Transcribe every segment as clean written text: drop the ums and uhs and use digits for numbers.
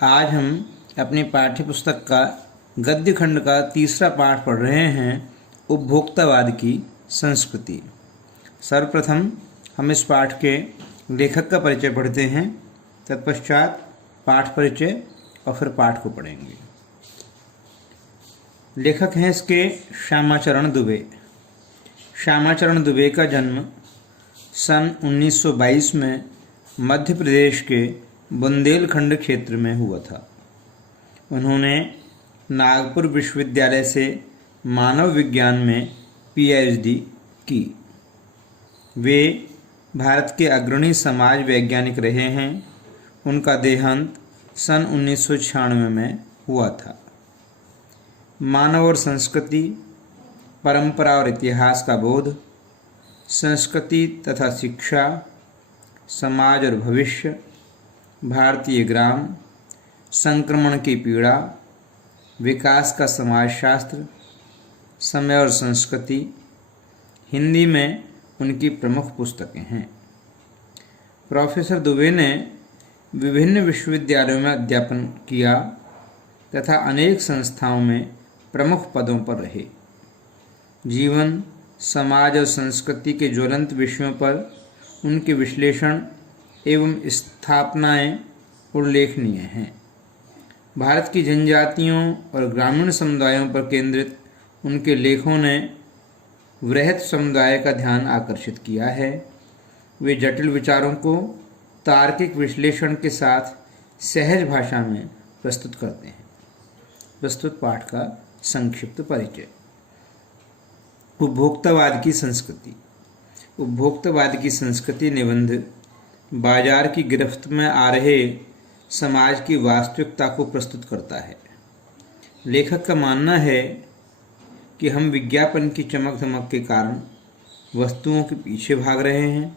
आज हम अपनी पाठ्य पुस्तक का गद्य खंड का तीसरा पाठ पढ़ रहे हैं, उपभोक्तावाद की संस्कृति। सर्वप्रथम हम इस पाठ के लेखक का परिचय पढ़ते हैं, तत्पश्चात पाठ परिचय और फिर पाठ को पढ़ेंगे। लेखक हैं इसके श्यामाचरण दुबे। श्यामाचरण दुबे का जन्म सन 1922 में मध्य प्रदेश के बुंदेलखंड क्षेत्र में हुआ था। उन्होंने नागपुर विश्वविद्यालय से मानव विज्ञान में पीएचडी की। वे भारत के अग्रणी समाज वैज्ञानिक रहे हैं। उनका देहांत सन 1996 में हुआ था। मानव और संस्कृति, परंपरा और इतिहास का बोध, संस्कृति तथा शिक्षा, समाज और भविष्य, भारतीय ग्राम, संक्रमण की पीड़ा, विकास का समाजशास्त्र, समय और संस्कृति, हिंदी में उनकी प्रमुख पुस्तकें हैं। प्रोफेसर दुबे ने विभिन्न विश्वविद्यालयों में अध्यापन किया तथा अनेक संस्थाओं में प्रमुख पदों पर रहे। जीवन, समाज और संस्कृति के ज्वलंत विषयों पर उनके विश्लेषण एवं स्थापनाएं उल्लेखनीय हैं। भारत की जनजातियों और ग्रामीण समुदायों पर केंद्रित उनके लेखों ने वृहत समुदाय का ध्यान आकर्षित किया है। वे जटिल विचारों को तार्किक विश्लेषण के साथ सहज भाषा में प्रस्तुत करते हैं। प्रस्तुत पाठ का संक्षिप्त परिचय। उपभोक्तावाद की संस्कृति। उपभोक्तावाद की संस्कृति निबंध बाजार की गिरफ्त में आ रहे समाज की वास्तविकता को प्रस्तुत करता है। लेखक का मानना है कि हम विज्ञापन की चमक धमक के कारण वस्तुओं के पीछे भाग रहे हैं।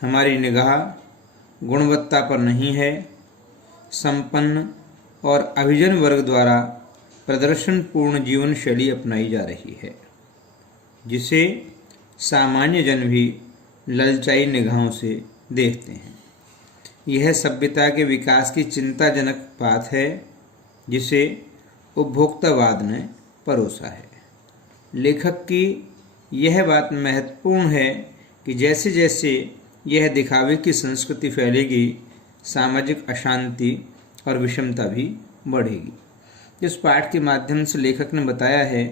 हमारी निगाह गुणवत्ता पर नहीं है। संपन्न और अभिजन वर्ग द्वारा प्रदर्शनपूर्ण जीवन शैली अपनाई जा रही है, जिसे सामान्य जन भी ललचाई निगाहों से देखते हैं। यह सभ्यता के विकास की चिंताजनक बात है, जिसे उपभोक्तावाद ने परोसा है। लेखक की यह बात महत्वपूर्ण है कि जैसे जैसे यह दिखावे की संस्कृति फैलेगी, सामाजिक अशांति और विषमता भी बढ़ेगी। इस पाठ के माध्यम से लेखक ने बताया है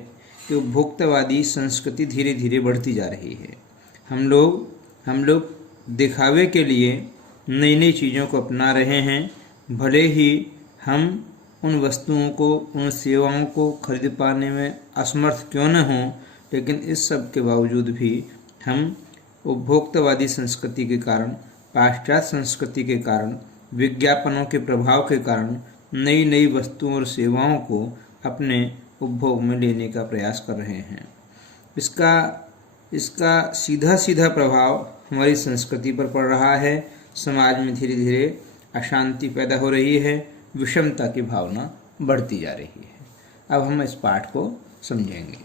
कि उपभोक्तावादी संस्कृति धीरे धीरे बढ़ती जा रही है। हम लोग दिखावे के लिए नई नई चीज़ों को अपना रहे हैं। भले ही हम उन वस्तुओं को, उन सेवाओं को खरीद पाने में असमर्थ क्यों न हों, लेकिन इस सब के बावजूद भी हम उपभोक्तावादी संस्कृति के कारण, पाश्चात्य संस्कृति के कारण, विज्ञापनों के प्रभाव के कारण नई नई वस्तुओं और सेवाओं को अपने उपभोग में लेने का प्रयास कर रहे हैं। इसका सीधा सीधा प्रभाव हमारी संस्कृति पर पड़ रहा है। समाज में धीरे धीरे अशांति पैदा हो रही है, विषमता की भावना बढ़ती जा रही है। अब हम इस पाठ को समझेंगे।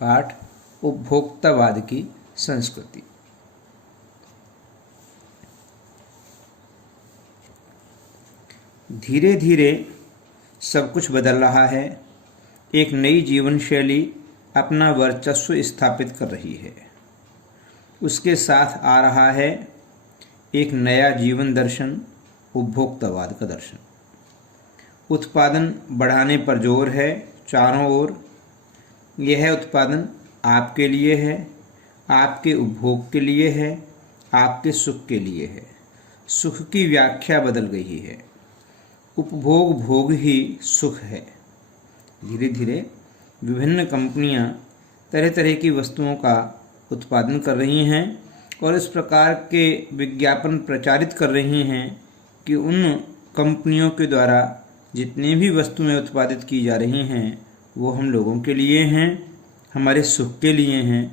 पाठ उपभोक्तावाद की संस्कृति। धीरे धीरे सब कुछ बदल रहा है। एक नई जीवन शैली अपना वर्चस्व स्थापित कर रही है। उसके साथ आ रहा है एक नया जीवन दर्शन, उपभोक्तावाद का दर्शन। उत्पादन बढ़ाने पर जोर है चारों ओर। यह उत्पादन आपके लिए है, आपके उपभोग के लिए है, आपके सुख के लिए है। सुख की व्याख्या बदल गई है। उपभोग भोग ही सुख है। धीरे धीरे विभिन्न कंपनियां तरह तरह की वस्तुओं का उत्पादन कर रही हैं और इस प्रकार के विज्ञापन प्रचारित कर रही हैं कि उन कंपनियों के द्वारा जितनी भी वस्तुएं उत्पादित की जा रही हैं वो हम लोगों के लिए हैं, हमारे सुख के लिए हैं।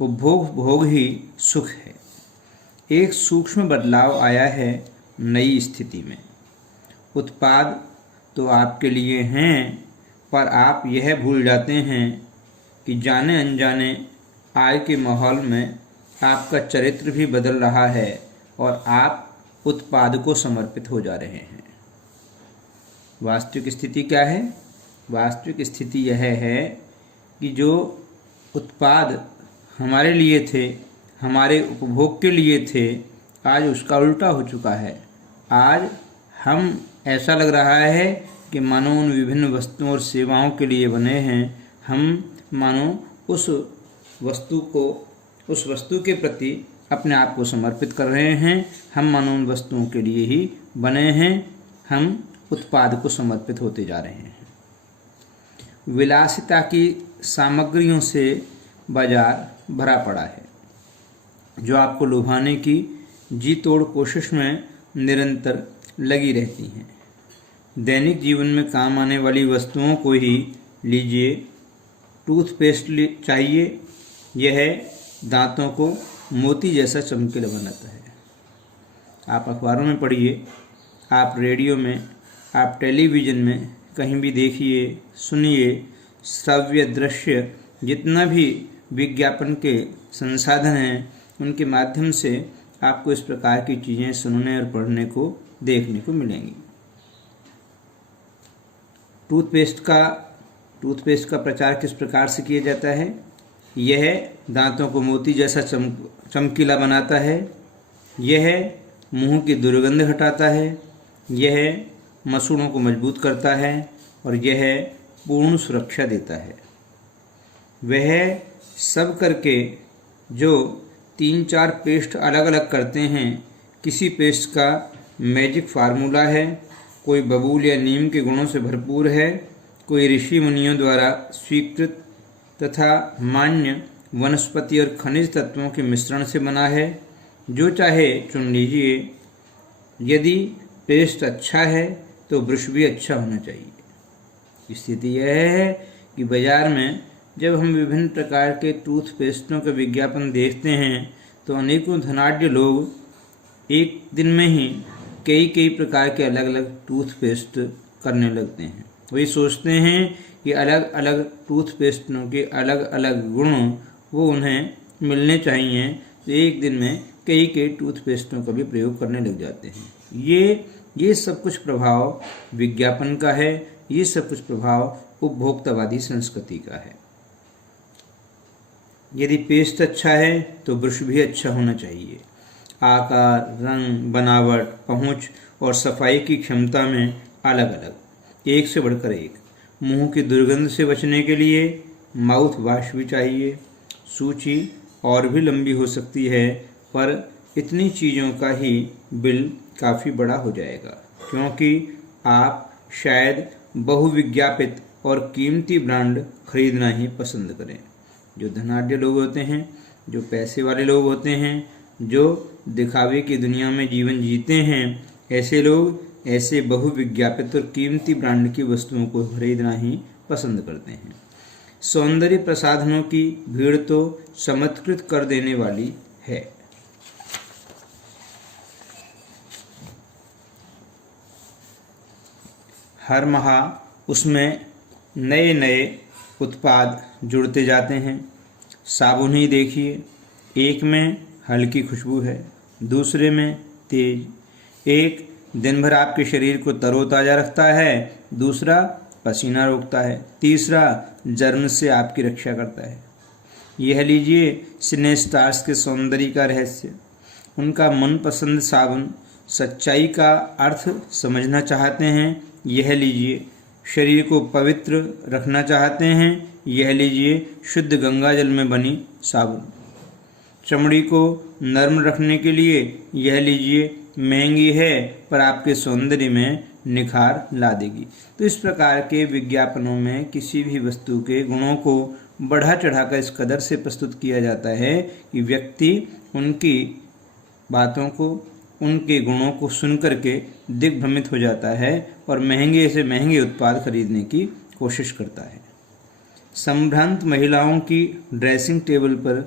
उपभोग भोग ही सुख है। एक सूक्ष्म बदलाव आया है नई स्थिति में। उत्पाद तो आपके लिए हैं, पर आप यह भूल जाते हैं कि जाने अनजाने आज के माहौल में आपका चरित्र भी बदल रहा है और आप उत्पाद को समर्पित हो जा रहे हैं। वास्तविक स्थिति क्या है? वास्तविक स्थिति यह है कि जो उत्पाद हमारे लिए थे, हमारे उपभोग के लिए थे, आज उसका उल्टा हो चुका है। आज हम ऐसा लग रहा है कि मानो उन विभिन्न वस्तुओं और सेवाओं के लिए बने हैं। हम मानो उस वस्तु के प्रति अपने आप को समर्पित कर रहे हैं। हम मानो उन वस्तुओं के लिए ही बने हैं। हम उत्पाद को समर्पित होते जा रहे हैं। विलासिता की सामग्रियों से बाजार भरा पड़ा है, जो आपको लुभाने की जी तोड़ कोशिश में निरंतर लगी रहती हैं। दैनिक जीवन में काम आने वाली वस्तुओं को ही लीजिए। टूथपेस्ट चाहिए, यह दांतों को मोती जैसा चमकीला बनाता है। आप अखबारों में पढ़िए, आप रेडियो में, आप टेलीविज़न में कहीं भी देखिए, सुनिए, श्रव्य दृश्य जितना भी विज्ञापन के संसाधन हैं, उनके माध्यम से आपको इस प्रकार की चीज़ें सुनने और पढ़ने को, देखने को मिलेंगी। टूथपेस्ट का प्रचार किस प्रकार से किया जाता है? यह दांतों को मोती जैसा चमकीला बनाता है, यह मुंह की दुर्गंध हटाता है, यह मसूड़ों को मजबूत करता है और यह पूर्ण सुरक्षा देता है। वह सब करके जो 3-4 पेस्ट अलग अलग करते हैं, किसी पेस्ट का मैजिक फार्मूला है, कोई बबूल या नीम के गुणों से भरपूर है, कोई ऋषि मुनियों द्वारा स्वीकृत तथा मान्य वनस्पति और खनिज तत्वों के मिश्रण से बना है। जो चाहे चुन लीजिए। यदि पेस्ट अच्छा है तो ब्रश भी अच्छा होना चाहिए। स्थिति यह है कि बाज़ार में जब हम विभिन्न प्रकार के टूथपेस्टों के विज्ञापन देखते हैं तो अनेकों धनाढ्य लोग एक दिन में ही कई प्रकार के अलग अलग टूथपेस्ट करने लगते हैं। वही सोचते हैं कि अलग अलग टूथपेस्टों के अलग अलग गुण वो उन्हें मिलने चाहिए, तो एक दिन में कई टूथपेस्टों का भी प्रयोग करने लग जाते हैं। ये सब कुछ प्रभाव विज्ञापन का है, ये सब कुछ प्रभाव उपभोक्तावादी संस्कृति का है। यदि पेस्ट अच्छा है तो ब्रश भी अच्छा होना चाहिए। आकार, रंग, बनावट, पहुँच और सफाई की क्षमता में अलग अलग, एक से बढ़कर एक। मुंह की दुर्गंध से बचने के लिए माउथ वॉश भी चाहिए। सूची और भी लंबी हो सकती है, पर इतनी चीज़ों का ही बिल काफ़ी बड़ा हो जाएगा, क्योंकि आप शायद बहुविज्ञापित और कीमती ब्रांड खरीदना ही पसंद करें। जो धनाढ्य लोग होते हैं, जो पैसे वाले लोग होते हैं, जो दिखावे की दुनिया में जीवन जीते हैं, ऐसे लोग ऐसे बहुविज्ञापित और कीमती ब्रांड की वस्तुओं को खरीदना ही पसंद करते हैं। सौंदर्य प्रसाधनों की भीड़ तो चमत्कृत कर देने वाली है। हर माह उसमें नए नए उत्पाद जुड़ते जाते हैं। साबुन ही देखिए, एक में हल्की खुशबू है, दूसरे में तेज। एक दिन भर आपके शरीर को तरोताज़ा रखता है, दूसरा पसीना रोकता है, तीसरा जर्म से आपकी रक्षा करता है। यह लीजिए सिने स्टार्स के सौंदर्य का रहस्य। उनका मनपसंद साबुन। सच्चाई का अर्थ समझना चाहते हैं, यह लीजिए। शरीर को पवित्र रखना चाहते हैं, यह लीजिए शुद्ध गंगा जल में बनी साबुन। चमड़ी को नर्म रखने के लिए यह लीजिए। महंगी है पर आपके सौंदर्य में निखार ला देगी। तो इस प्रकार के विज्ञापनों में किसी भी वस्तु के गुणों को बढ़ा चढ़ाकर इस कदर से प्रस्तुत किया जाता है कि व्यक्ति उनकी बातों को, उनके गुणों को सुनकर के दिग्भ्रमित हो जाता है और महंगे से महंगे उत्पाद खरीदने की कोशिश करता है। संभ्रांत महिलाओं की ड्रेसिंग टेबल पर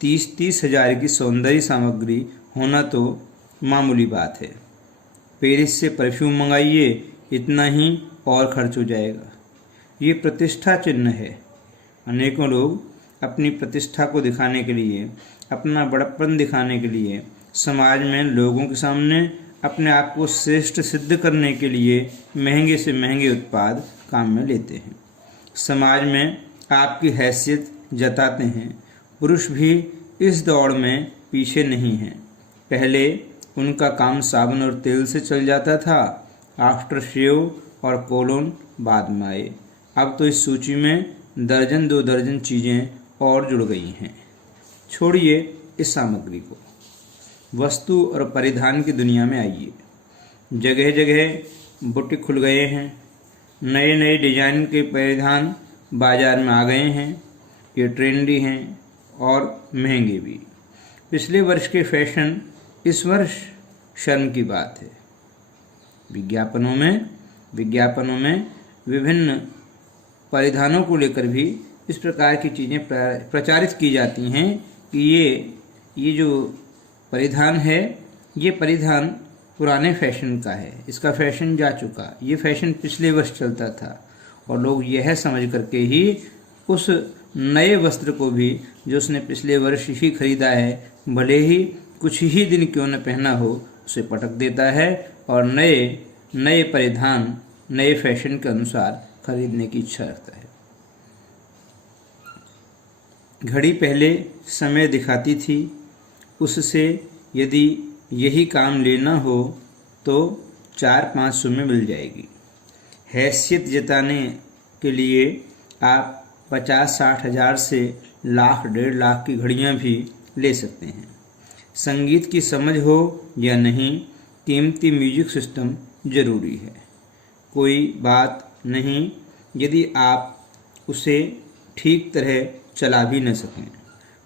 30-30 हज़ार की सौंदर्य सामग्री होना तो मामूली बात है। पेरिस से परफ्यूम मंगाइए, इतना ही और खर्च हो जाएगा। ये प्रतिष्ठा चिन्ह है। अनेकों लोग अपनी प्रतिष्ठा को दिखाने के लिए, अपना बड़प्पन दिखाने के लिए समाज में लोगों के सामने अपने आप को श्रेष्ठ सिद्ध करने के लिए महंगे से महंगे उत्पाद काम में लेते हैं। समाज में आपकी हैसियत जताते हैं। पुरुष भी इस दौड़ में पीछे नहीं हैं। पहले उनका काम साबुन और तेल से चल जाता था, आफ्टर शेव और कोलोन बाद में आए। अब तो इस सूची में दर्जन 2 दर्जन चीज़ें और जुड़ गई हैं। छोड़िए इस सामग्री को, वस्तु और परिधान की दुनिया में आइए। जगह जगह बुटीक खुल गए हैं। नए नए डिजाइन के परिधान बाजार में आ गए हैं। ये ट्रेंडी हैं और महंगे भी। पिछले वर्ष के फैशन इस वर्ष शर्म की बात है। विज्ञापनों में विभिन्न परिधानों को लेकर भी इस प्रकार की चीज़ें प्रचारित की जाती हैं कि ये जो परिधान है, ये परिधान पुराने फैशन का है, इसका फैशन जा चुका, ये फैशन पिछले वर्ष चलता था। और लोग यह समझ करके ही उस नए वस्त्र को भी जो उसने पिछले वर्ष ही खरीदा है, भले ही कुछ ही दिन क्यों न पहना हो, उसे पटक देता है और नए परिधान नए फैशन के अनुसार खरीदने की इच्छा रखता है। घड़ी पहले समय दिखाती थी, उससे यदि यही काम लेना हो तो 4-500 में मिल जाएगी। हैसियत जताने के लिए आप 50-60 हज़ार से लाख 1.5 लाख की घड़ियां भी ले सकते हैं। संगीत की समझ हो या नहीं, कीमती म्यूजिक सिस्टम जरूरी है। कोई बात नहीं यदि आप उसे ठीक तरह चला भी न सकें।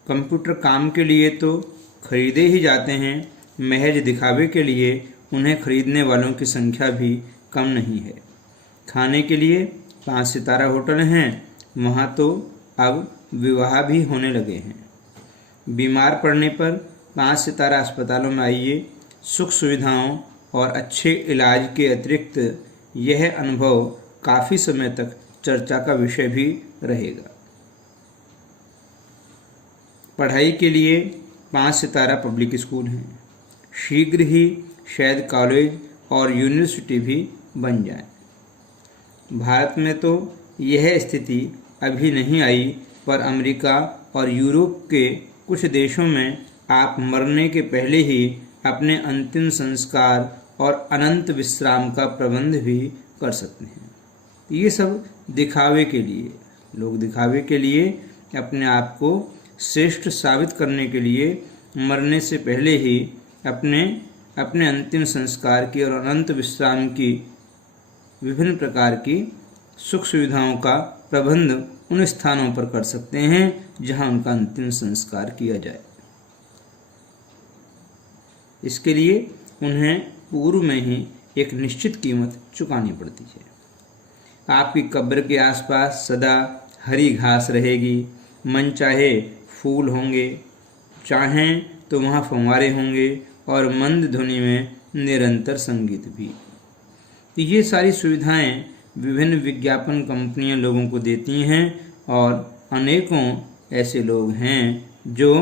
कंप्यूटर काम के लिए तो खरीदे ही जाते हैं, महज दिखावे के लिए उन्हें खरीदने वालों की संख्या भी कम नहीं है। खाने के लिए 5 सितारा होटल हैं, वहाँ तो अब विवाह भी होने लगे हैं। बीमार पड़ने पर 5 सितारा अस्पतालों में आइए। सुख सुविधाओं और अच्छे इलाज के अतिरिक्त यह अनुभव काफ़ी समय तक चर्चा का विषय भी रहेगा। पढ़ाई के लिए 5 सितारा पब्लिक स्कूल हैं। शीघ्र ही शायद कॉलेज और यूनिवर्सिटी भी बन जाए। भारत में तो यह स्थिति अभी नहीं आई, पर अमेरिका और यूरोप के कुछ देशों में आप मरने के पहले ही अपने अंतिम संस्कार और अनंत विश्राम का प्रबंध भी कर सकते हैं। ये सब दिखावे के लिए, लोग दिखावे के लिए अपने आप को श्रेष्ठ साबित करने के लिए मरने से पहले ही अपने अंतिम संस्कार की और अनंत विश्राम की विभिन्न प्रकार की सुख सुविधाओं का प्रबंध उन स्थानों पर कर सकते हैं जहां उनका अंतिम संस्कार किया जाए। इसके लिए उन्हें पूर्व में ही एक निश्चित कीमत चुकानी पड़ती है। आपकी कब्र के आसपास सदा हरी घास रहेगी, मन चाहे फूल होंगे, चाहें तो वहाँ फव्वारे होंगे और मंद ध्वनि में निरंतर संगीत भी। तो ये सारी सुविधाएं विभिन्न विज्ञापन कंपनियां लोगों को देती हैं और अनेकों ऐसे लोग हैं जो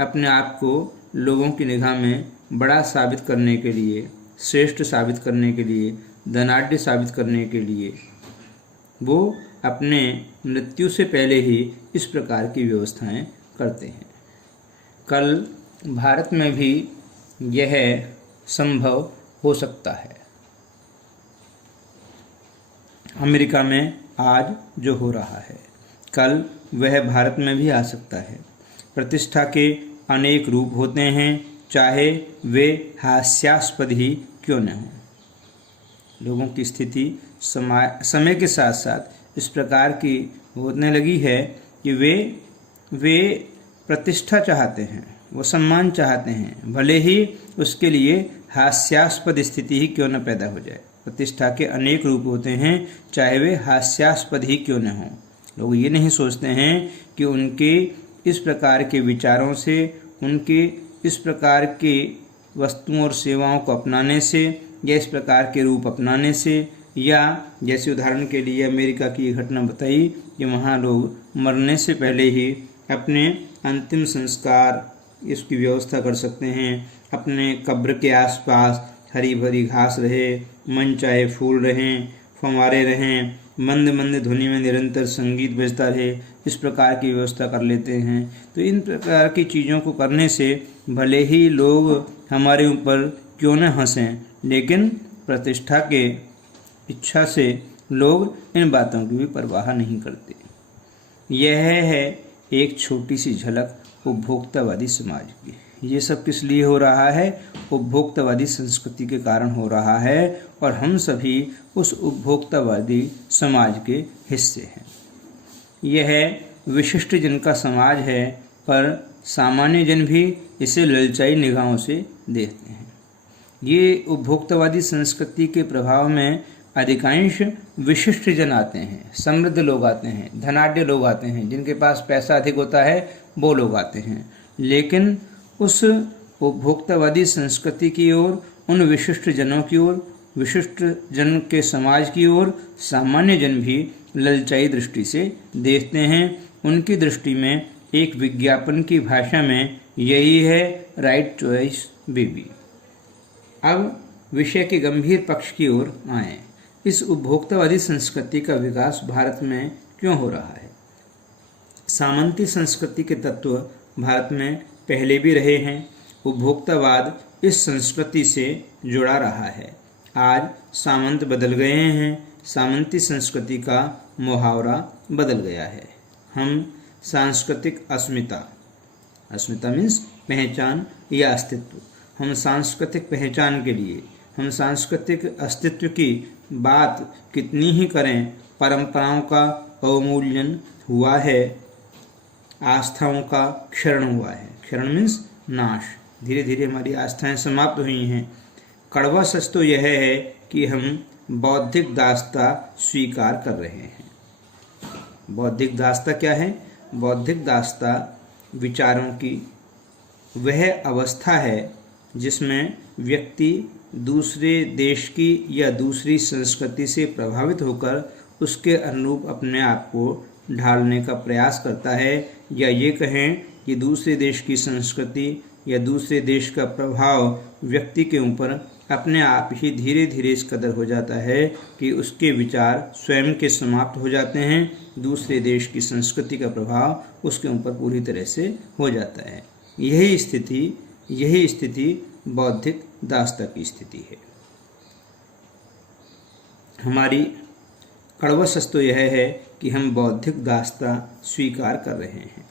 अपने आप को लोगों की निगाह में बड़ा साबित करने के लिए, श्रेष्ठ साबित करने के लिए, धनाढ्य साबित करने के लिए वो अपने मृत्यु से पहले ही इस प्रकार की व्यवस्थाएं करते हैं। कल भारत में भी यह संभव हो सकता है। अमेरिका में आज जो हो रहा है, कल वह भारत में भी आ सकता है। प्रतिष्ठा के अनेक रूप होते हैं, चाहे वे हास्यास्पद ही क्यों न हों। लोगों की स्थिति समय के साथ साथ इस प्रकार की होने लगी है कि वे प्रतिष्ठा चाहते हैं, वो सम्मान चाहते हैं, भले ही उसके लिए हास्यास्पद स्थिति ही क्यों न पैदा हो जाए। प्रतिष्ठा के अनेक रूप होते हैं, चाहे वे हास्यास्पद ही क्यों न हों। लोग ये नहीं सोचते हैं कि उनके इस प्रकार के विचारों से, उनके इस प्रकार के वस्तुओं और सेवाओं को अपनाने से या इस प्रकार के रूप अपनाने से, या जैसे उदाहरण के लिए अमेरिका की ये घटना बताई कि वहाँ लोग मरने से पहले ही अपने अंतिम संस्कार इसकी व्यवस्था कर सकते हैं। अपने कब्र के आसपास हरी भरी घास रहे, मन चाहे फूल रहें, फव्वारे रहें, मंद मंद ध्वनि में निरंतर संगीत बजता रहे, इस प्रकार की व्यवस्था कर लेते हैं। तो इन प्रकार की चीज़ों को करने से भले ही लोग हमारे ऊपर क्यों न हंसें, लेकिन प्रतिष्ठा के इच्छा से लोग इन बातों की भी परवाह नहीं करते। यह है एक छोटी सी झलक उपभोक्तावादी समाज की। ये सब किस लिए हो रहा है? उपभोक्तावादी संस्कृति के कारण हो रहा है, और हम सभी उस उपभोक्तावादी समाज के हिस्से हैं। यह विशिष्ट जन का समाज है, पर सामान्य जन भी इसे ललचाई निगाहों से देखते हैं। ये उपभोक्तावादी संस्कृति के प्रभाव में अधिकांश विशिष्ट जन आते हैं, समृद्ध लोग आते हैं, धनाढ्य लोग आते हैं, जिनके पास पैसा अधिक होता है वो लोग आते हैं। लेकिन उस उपभोक्तावादी संस्कृति की ओर, उन विशिष्ट जनों की ओर, विशिष्ट जन के समाज की ओर सामान्य जन भी ललचाई दृष्टि से देखते हैं। उनकी दृष्टि में एक विज्ञापन की भाषा में यही है राइट चॉइस बेबी। अब विषय के गंभीर पक्ष की ओर आएं। इस उपभोक्तावादी संस्कृति का विकास भारत में क्यों हो रहा है? सामंती संस्कृति के तत्व भारत में पहले भी रहे हैं। उपभोक्तावाद इस संस्कृति से जुड़ा रहा है। आज सामंत बदल गए हैं, सामंती संस्कृति का मुहावरा बदल गया है। हम सांस्कृतिक अस्मिता मीन्स पहचान या अस्तित्व, हम सांस्कृतिक पहचान के लिए, हम सांस्कृतिक अस्तित्व की बात कितनी ही करें, परंपराओं का अवमूल्यन हुआ है, आस्थाओं का क्षरण हुआ है। क्षरण मीन्स नाश। धीरे धीरे हमारी आस्थाएं समाप्त हुई हैं। कड़वा सच तो यह है कि हम बौद्धिक दासता स्वीकार कर रहे हैं। बौद्धिक दासता क्या है? बौद्धिक दासता विचारों की वह अवस्था है जिसमें व्यक्ति दूसरे देश की या दूसरी संस्कृति से प्रभावित होकर उसके अनुरूप अपने आप को ढालने का प्रयास करता है, या ये कहें कि दूसरे देश की संस्कृति या दूसरे देश का प्रभाव व्यक्ति के ऊपर अपने आप ही धीरे धीरे इस कदर हो जाता है कि उसके विचार स्वयं के समाप्त हो जाते हैं। दूसरे देश की संस्कृति का प्रभाव उसके ऊपर पूरी तरह से हो जाता है। यही स्थिति बौद्धिक दासता की स्थिति है। हमारी कड़वा सच तो यह है कि हम बौद्धिक दासता स्वीकार कर रहे हैं।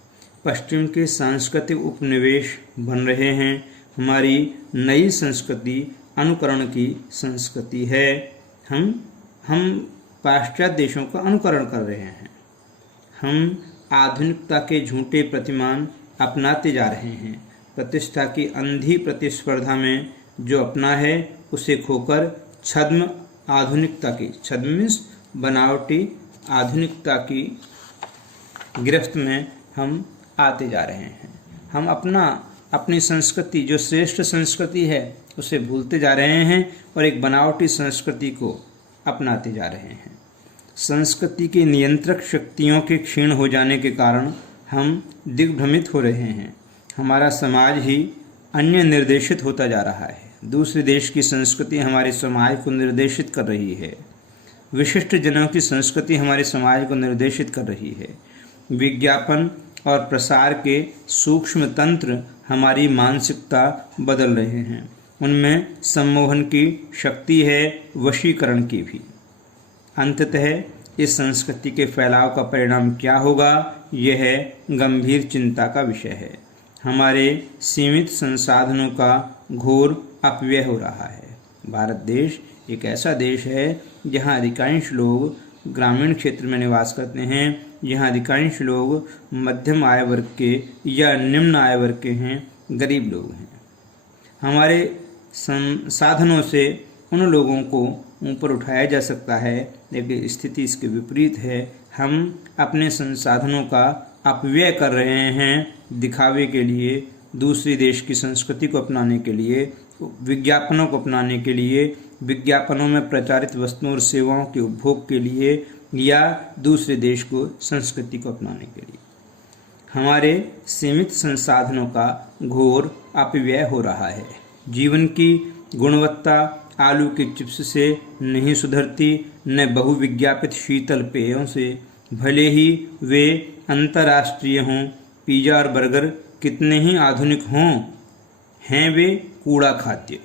पश्चिम के सांस्कृतिक उपनिवेश बन रहे हैं। हमारी नई संस्कृति अनुकरण की संस्कृति है। हम पाश्चात्य देशों का अनुकरण कर रहे हैं। हम आधुनिकता के झूठे प्रतिमान अपनाते जा रहे हैं। प्रतिष्ठा की अंधी प्रतिस्पर्धा में जो अपना है उसे खोकर छद्म आधुनिकता की, छद्म मीन्स बनावटी आधुनिकता की गिरफ्त में हम आते जा रहे हैं। हम अपनी संस्कृति जो श्रेष्ठ संस्कृति है उसे भूलते जा रहे हैं और एक बनावटी संस्कृति को अपनाते जा रहे हैं। संस्कृति की नियंत्रक शक्तियों के क्षीण हो जाने के कारण हम दिग्भ्रमित हो रहे हैं। हमारा समाज ही अन्य निर्देशित होता जा रहा है। दूसरे देश की संस्कृति हमारे समाज को निर्देशित कर रही है। विशिष्ट जनों की संस्कृति हमारे समाज को निर्देशित कर रही है। विज्ञापन और प्रसार के सूक्ष्म तंत्र हमारी मानसिकता बदल रहे हैं। उनमें सम्मोहन की शक्ति है, वशीकरण की भी। अंततः इस संस्कृति के फैलाव का परिणाम क्या होगा, यह गंभीर चिंता का विषय है। हमारे सीमित संसाधनों का घोर अपव्यय हो रहा है। भारत देश एक ऐसा देश है जहां अधिकांश लोग ग्रामीण क्षेत्र में निवास करते हैं, जहां अधिकांश लोग मध्यम आय वर्ग के या निम्न आय वर्ग के हैं, गरीब लोग हैं। हमारे संसाधनों से उन लोगों को ऊपर उठाया जा सकता है, लेकिन स्थिति इसके विपरीत है। हम अपने संसाधनों का अपव्यय कर रहे हैं दिखावे के लिए, दूसरी देश की संस्कृति को अपनाने के लिए, विज्ञापनों को अपनाने के लिए, विज्ञापनों में प्रचारित वस्तुओं और सेवाओं के उपभोग के लिए, या दूसरे देश को संस्कृति को अपनाने के लिए। हमारे सीमित संसाधनों का घोर अपव्यय हो रहा है। जीवन की गुणवत्ता आलू के चिप्स से नहीं सुधरती, न बहुविज्ञापित शीतल पेयों से, भले ही वे अंतर्राष्ट्रीय हों। पिज़्ज़ा और बर्गर कितने ही आधुनिक हों, हैं वे कूड़ा खाद्य।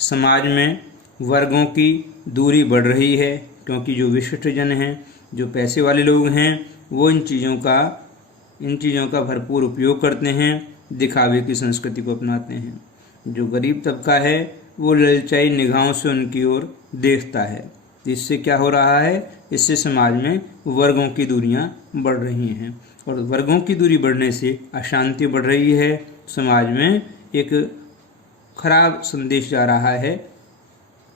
समाज में वर्गों की दूरी बढ़ रही है, क्योंकि जो विशिष्ट जन हैं, जो पैसे वाले लोग हैं, वो इन चीज़ों का भरपूर उपयोग करते हैं, दिखावे की संस्कृति को अपनाते हैं। जो गरीब तबका है वो ललचाई निगाहों से उनकी ओर देखता है। इससे क्या हो रहा है? इससे समाज में वर्गों की दूरियां बढ़ रही हैं, और वर्गों की दूरी बढ़ने से अशांति बढ़ रही है। समाज में एक खराब संदेश जा रहा है,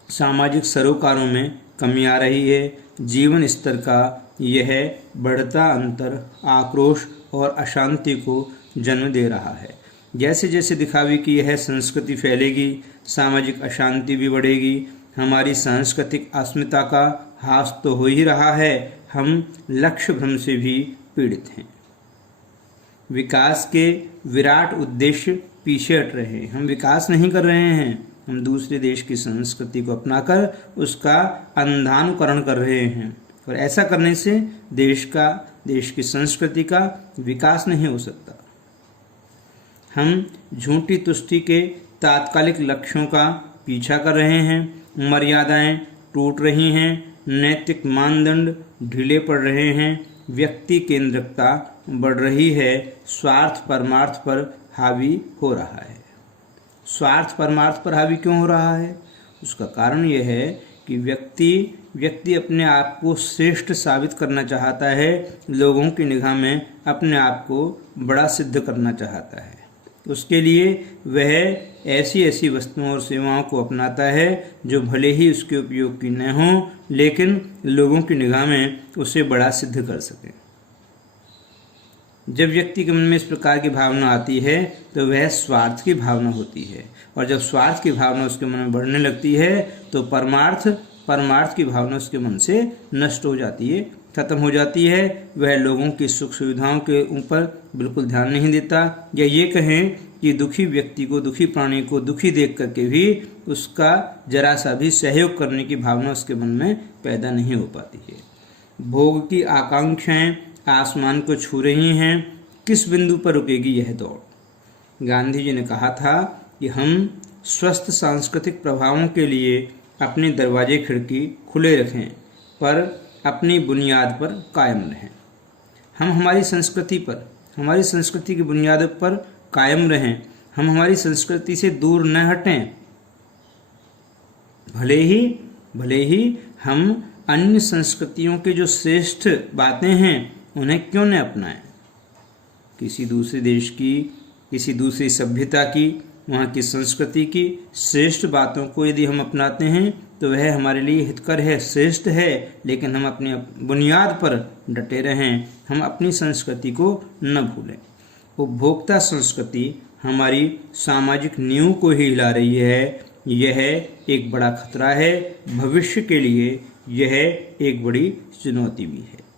सामाजिक सरोकारों में कमी आ रही है। जीवन स्तर का यह बढ़ता अंतर आक्रोश और अशांति को जन्म दे रहा है। जैसे जैसे दिखावे की यह संस्कृति फैलेगी, सामाजिक अशांति भी बढ़ेगी। हमारी सांस्कृतिक अस्मिता का ह्रास तो हो ही रहा है, हम लक्ष्य भ्रम से भी पीड़ित हैं। विकास के विराट उद्देश्य पीछे हट रहे हैं। हम विकास नहीं कर रहे हैं, हम दूसरे देश की संस्कृति को अपनाकर उसका अंधानुकरण कर रहे हैं, और ऐसा करने से देश की संस्कृति का विकास नहीं हो सकता। हम झूठी तुष्टि के तात्कालिक लक्ष्यों का पीछा कर रहे हैं, मर्यादाएं टूट रही हैं, नैतिक मानदंड ढीले पड़ रहे हैं, व्यक्ति केंद्रिकता बढ़ रही है, स्वार्थ परमार्थ पर हावी हो रहा है। स्वार्थ परमार्थ पर हावी क्यों हो रहा है? उसका कारण यह है कि व्यक्ति अपने आप को श्रेष्ठ साबित करना चाहता है, लोगों की निगाह में अपने आप को बड़ा सिद्ध करना चाहता है। उसके लिए वह ऐसी वस्तुओं और सेवाओं को अपनाता है जो भले ही उसके उपयोग की न हों, लेकिन लोगों की निगाह में उसे बड़ा सिद्ध कर सकें। जब व्यक्ति के मन में इस प्रकार की भावना आती है तो वह स्वार्थ की भावना होती है, और जब स्वार्थ की भावना उसके मन में बढ़ने लगती है तो परमार्थ की भावना उसके मन से नष्ट हो जाती है, खत्म हो जाती है। वह लोगों की सुख सुविधाओं के ऊपर बिल्कुल ध्यान नहीं देता, या ये कहें कि दुखी व्यक्ति को, दुखी प्राणी को दुखी देख करके भी उसका जरा सा भी सहयोग करने की भावना उसके मन में पैदा नहीं हो पाती है। भोग की आकांक्षाएं आसमान को छू रही हैं, किस बिंदु पर रुकेगी यह दौड़? गांधी जी ने कहा था कि हम स्वस्थ सांस्कृतिक प्रभावों के लिए अपने दरवाजे खिड़की खुले रखें, पर अपनी बुनियाद पर कायम रहें। हम हमारी संस्कृति की बुनियाद पर कायम रहें, हम हमारी संस्कृति से दूर न हटें। भले ही हम अन्य संस्कृतियों के जो श्रेष्ठ बातें हैं उन्हें क्यों न अपनाएं। किसी दूसरे देश की, किसी दूसरी सभ्यता की, वहाँ की संस्कृति की श्रेष्ठ बातों को यदि हम अपनाते हैं तो वह हमारे लिए हितकर है, श्रेष्ठ है, लेकिन हम अपनी बुनियाद पर डटे रहें, हम अपनी संस्कृति को न भूलें। उपभोक्ता संस्कृति हमारी सामाजिक नींव को ही हिला रही है। यह एक बड़ा खतरा है, भविष्य के लिए यह एक बड़ी चुनौती भी है।